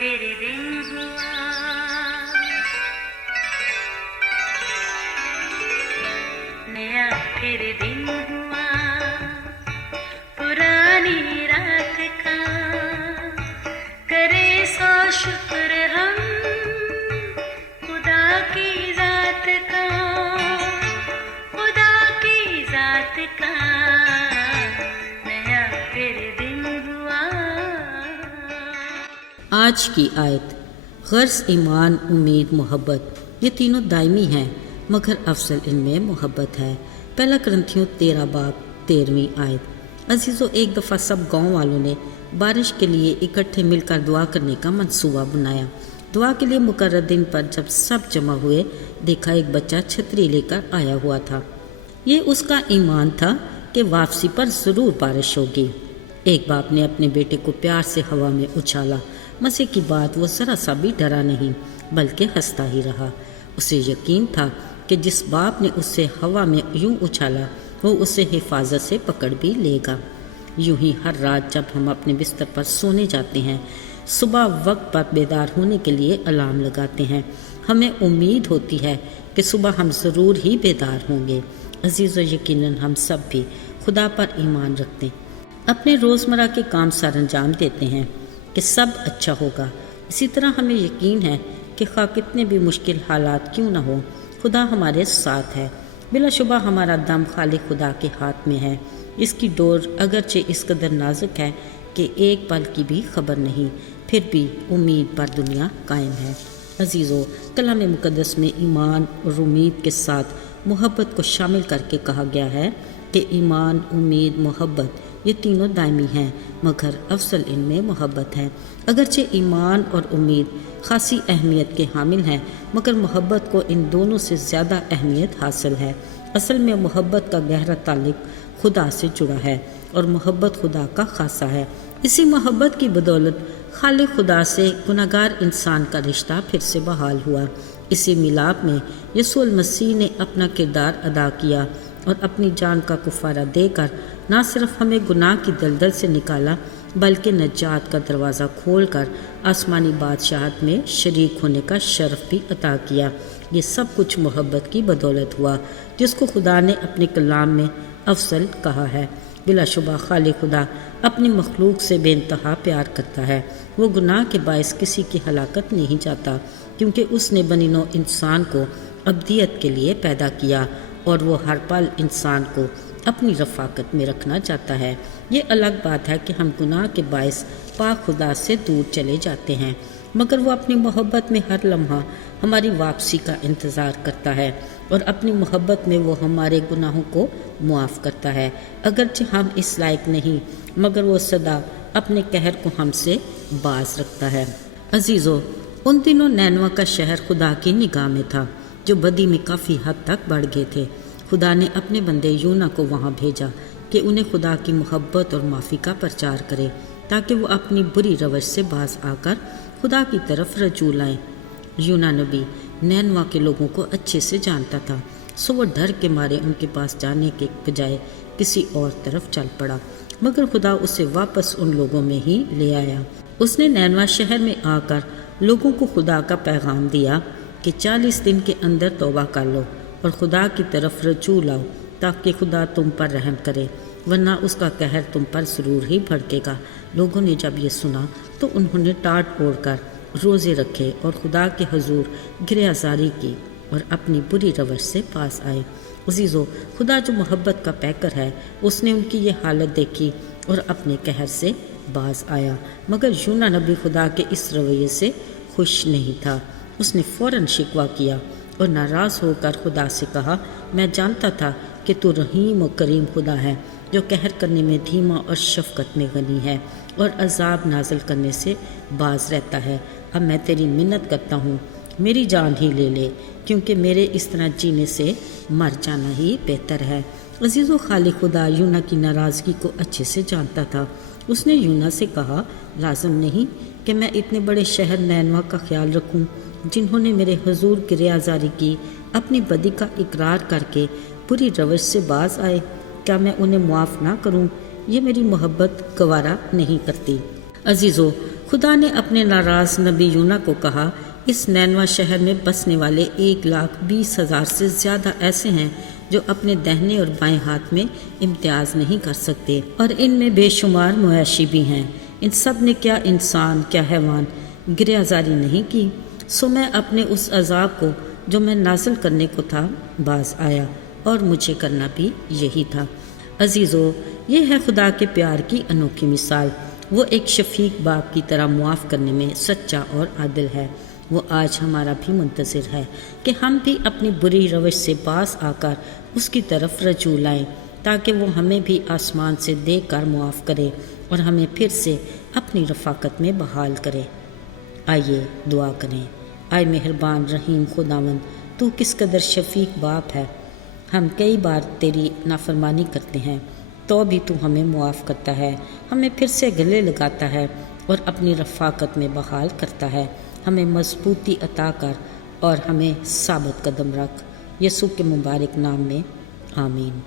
फिर दिन हुआ, नया फिर दिन हुआ, पुरानी रात का करे सो शुक्र हम खुदा की जात का, खुदा की जात का नया फिर दिन हुआ। आज की आयत गर्ज, ईमान, उम्मीद, मोहब्बत ये तीनों दायमी हैं, मगर अफसल इनमें मोहब्बत है। पहला करंथियों 13 बाब 13वीं आयत। अजीज़ों, एक दफ़ा सब गांव वालों ने बारिश के लिए इकट्ठे मिलकर दुआ करने का मंसूबा बनाया। दुआ के लिए मुकर्रर दिन पर जब सब जमा हुए, देखा एक बच्चा छतरी लेकर आया हुआ था। ये उसका ईमान था कि वापसी पर ज़रूर बारिश होगी। एक बाप ने अपने बेटे को प्यार से हवा में उछाला। मसीह की बात वो ज़रा सा भी डरा नहीं, बल्कि हंसता ही रहा। उसे यकीन था कि जिस बाप ने उससे हवा में यूं उछाला, वो उसे हिफाजत से पकड़ भी लेगा। यूं ही हर रात जब हम अपने बिस्तर पर सोने जाते हैं, सुबह वक्त पर बेदार होने के लिए अलार्म लगाते हैं, हमें उम्मीद होती है कि सुबह हम ज़रूर ही बेदार होंगे। अजीज़ों, यकीनन हम सब भी खुदा पर ईमान रखते हैं, अपने रोज़मर्रा के काम सर अंजाम देते हैं कि सब अच्छा होगा। इसी तरह हमें यकीन है कि खा कितने भी मुश्किल हालात क्यों न हो, खुदा हमारे साथ है। बिलाशुबा हमारा दम खालिक खुदा के हाथ में है। इसकी डोर अगरचे इस कदर नाजुक है कि एक पल की भी खबर नहीं, फिर भी उम्मीद पर दुनिया कायम है। अजीज़ों, कलाम मुक़द्दस में ईमान और उम्मीद के साथ मोहब्बत को शामिल करके कहा गया है कि ईमान, उम्मीद, मोहब्बत ये तीनों दायमी हैं, मगर अफसल इनमें मोहब्बत है। अगरचे ईमान और उम्मीद खासी अहमियत के हामिल हैं, मगर मोहब्बत को इन दोनों से ज़्यादा अहमियत हासिल है। असल में मोहब्बत का गहरा ताल्लुक खुदा से जुड़ा है और मोहब्बत खुदा का खासा है। इसी मोहब्बत की बदौलत खालिक खुदा से गुनहगार इंसान का रिश्ता फिर से बहाल हुआ। इसी मिलाप में यीशु मसीह ने अपना किरदार अदा किया और अपनी जान का कुफारा देकर न सिर्फ हमें गुनाह की दलदल से निकाला, बल्कि नजात का दरवाज़ा खोलकर आसमानी बादशाहत में शरीक होने का शर्फ भी अता किया। ये सब कुछ मोहब्बत की बदौलत हुआ, जिसको खुदा ने अपने कलाम में अफसल कहा है। बिलाशुबा खालिक खुदा अपनी मखलूक से बेइंतहा प्यार करता है। वो गुनाह के बायस किसी की हलाकत नहीं चाहता, क्योंकि उसने बनी नौ इंसान को अब्दियत के लिए पैदा किया और वो हर पल इंसान को अपनी रफ़ाकत में रखना चाहता है। ये अलग बात है कि हम गुनाह के बायस पाक खुदा से दूर चले जाते हैं, मगर वो अपनी मोहब्बत में हर लम्हा हमारी वापसी का इंतज़ार करता है और अपनी मोहब्बत में वो हमारे गुनाहों को मुआफ़ करता है। अगरचे हम इस लायक नहीं, मगर वो सदा अपने कहर को हमसे बाज रखता है। अजीज़ों, उन दिनों नैनवा का शहर खुदा की निगाह में था, जो बदी में काफ़ी हद तक बढ़ गए थे। खुदा ने अपने बंदे यूना को वहाँ भेजा कि उन्हें खुदा की मोहब्बत और माफ़ी का प्रचार करे, ताकि वो अपनी बुरी रवश से बाज आकर खुदा की तरफ रजू लाएं। यूना नबी नैनवा के लोगों को अच्छे से जानता था, सो वो डर के मारे उनके पास जाने के बजाय किसी और तरफ चल पड़ा, मगर खुदा उसे वापस उन लोगों में ही ले आया। उसने नैनवा शहर में आकर लोगों को खुदा का पैगाम दिया कि 40 दिन के अंदर तौबा कर लो और खुदा की तरफ रजू लाओ, ताकि खुदा तुम पर रहम करे, वरना उसका कहर तुम पर ज़रूर ही भड़केगा। लोगों ने जब ये सुना तो उन्होंने टाट ओढ़कर रोज़े रखे और खुदा के हुजूर गिरयाजारी की और अपनी बुरी रवश से पास आए। अजीज़ों, खुदा जो मोहब्बत का पैकर है, उसने उनकी ये हालत देखी और अपने कहर से बाज आया। मगर यूना नबी खुदा के इस रवैये से खुश नहीं था। उसने फ़ौरन शिकवा किया और नाराज़ होकर खुदा से कहा, मैं जानता था कि तू रहीम और करीम खुदा है, जो कहर करने में धीमा और शफ़क़त में गनी है और अज़ाब नाज़िल करने से बाज रहता है। अब मैं तेरी मिन्नत करता हूँ, मेरी जान ही ले ले, क्योंकि मेरे इस तरह जीने से मर जाना ही बेहतर है। अजीज़ व खालिक खुदा यूना की नाराज़गी को अच्छे से जानता था। उसने यूना से कहा, लाज़म नहीं कि मैं इतने बड़े शहर नैनवा का ख्याल रखूं, जिन्होंने मेरे हुजूर की रियाजारी की, अपनी बदी का इकरार करके बुरी रवश से बाज आए। क्या मैं उन्हें मुआफ़ ना करूं? ये मेरी मोहब्बत गवारा नहीं करती। अजीज़ों, خدا نے اپنے ناراض نبی یونا کو کہا، اس نینوا شہر میں بسنے والے 1,20,000 سے زیادہ ایسے ہیں جو اپنے دہنے اور بائیں ہاتھ میں امتیاز نہیں کر سکتے، اور ان میں بے شمار مویشی بھی ہیں۔ ان سب نے کیا انسان کیا حیوان گریہ زاری نہیں کی؟ سو میں اپنے اس عذاب کو جو میں نازل کرنے کو تھا باز آیا، اور مجھے کرنا بھی یہی تھا۔ عزیزو، یہ ہے خدا کے پیار کی انوکھی مثال۔ وہ ایک شفیق باپ کی طرح معاف کرنے میں سچا اور عادل ہے۔ وہ آج ہمارا بھی منتظر ہے کہ ہم بھی اپنی بری روش سے باز آ کر اس کی طرف رجوع لائیں، تاکہ وہ ہمیں بھی آسمان سے دیکھ کر معاف کرے اور ہمیں پھر سے اپنی رفاقت میں بحال کرے۔ آئیے دعا کریں۔ آئے مہربان رحیم خداوند، تو کس قدر شفیق باپ ہے۔ ہم کئی بار تیری نافرمانی کرتے ہیں، تو بھی تو ہمیں معاف کرتا ہے، ہمیں پھر سے گلے لگاتا ہے اور اپنی رفاقت میں بحال کرتا ہے۔ ہمیں مضبوطی عطا کر اور ہمیں ثابت قدم رکھ، یسوع کے مبارک نام میں آمین۔